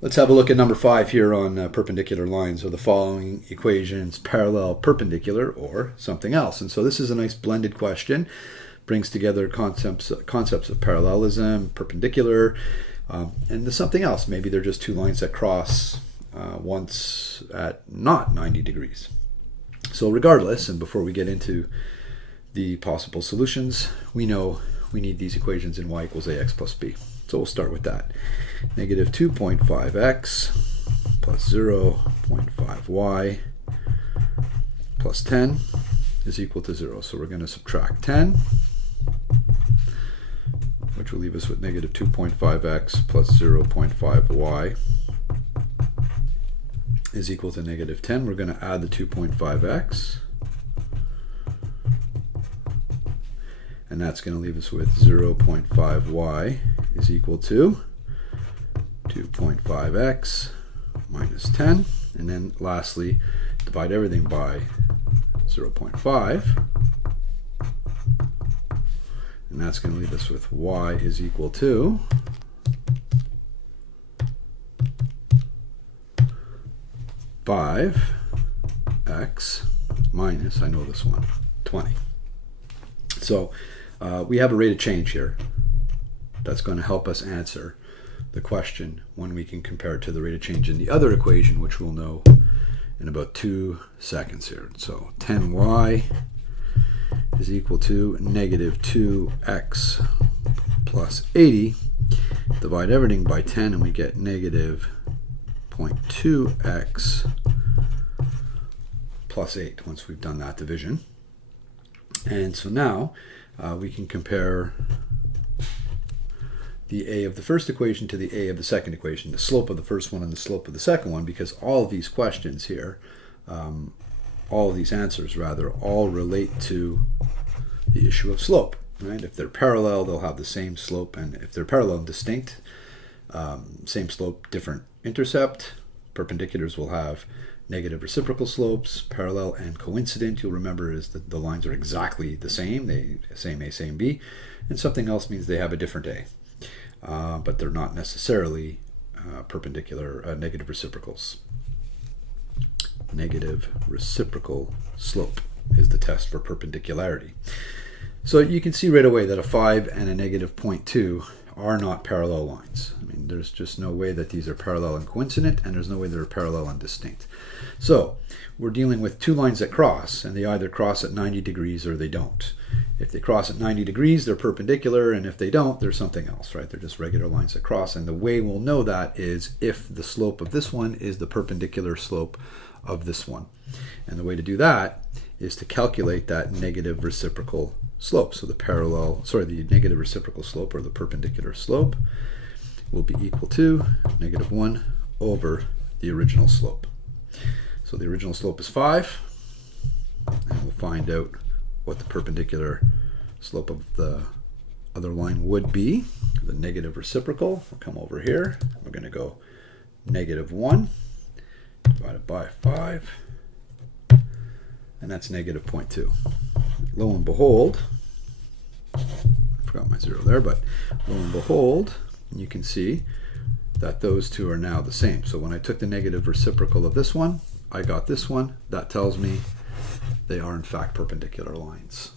Let's have a look at number 5 here on perpendicular lines. Are the following equations parallel, perpendicular, or something else? And so this is a nice blended question. Brings together concepts of parallelism, perpendicular, and the something else. Maybe they're just two lines that cross once at not 90 degrees. So regardless, and before we get into the possible solutions, we know we need these equations in y equals ax plus b. So we'll start with that. Negative 2.5x plus 0.5y plus 10 is equal to 0. So we're going to subtract 10, which will leave us with negative 2.5x plus 0.5y is equal to negative 10. We're going to add the 2.5x. And that's going to leave us with 0.5y is equal to 2.5x minus 10. And then lastly, divide everything by 0.5. And that's going to leave us with y is equal to 5x minus, I know this one, 20. So we have a rate of change here that's going to help us answer the question when we can compare it to the rate of change in the other equation, which we'll know in about 2 seconds here. So 10y is equal to negative 2x plus 80. Divide everything by 10 and we get negative 0.2x plus 8 once we've done that division. And so now we can compare the a of the first equation to the a of the second equation, the slope of the first one and the slope of the second one, because all of these questions here, all of these answers rather, all relate to the issue of slope. Right? If they're parallel, they'll have the same slope, and if they're parallel and distinct, same slope, different intercept. Perpendiculars will have negative reciprocal slopes. Parallel and coincident, you'll remember, is that the lines are exactly the same, same a, same b, and something else means they have a different a, but they're not necessarily perpendicular, negative reciprocals. Negative reciprocal slope is the test for perpendicularity. So you can see right away that a 5 and a negative 0.2 are not parallel lines. I mean, there's just no way that these are parallel and coincident, and there's no way they're parallel and distinct. So we're dealing with two lines that cross, and they either cross at 90 degrees or they don't. If they cross at 90 degrees, they're perpendicular, and if they don't, they're something else, right? They're just regular lines that cross, and the way we'll know that is if the slope of this one is the perpendicular slope of this one. And the way to do that is to calculate that negative reciprocal slope. So the negative reciprocal slope, or the perpendicular slope, will be equal to negative 1 over the original slope. So the original slope is 5, and we'll find out what the perpendicular slope of the other line would be. The negative reciprocal, we'll come over here, we're going to go negative 1 divided by 5, and that's negative 0.2. Lo and behold, I forgot my 0 there, but lo and behold, you can see that those two are now the same. So when I took the negative reciprocal of this one, I got this one. That tells me they are in fact perpendicular lines.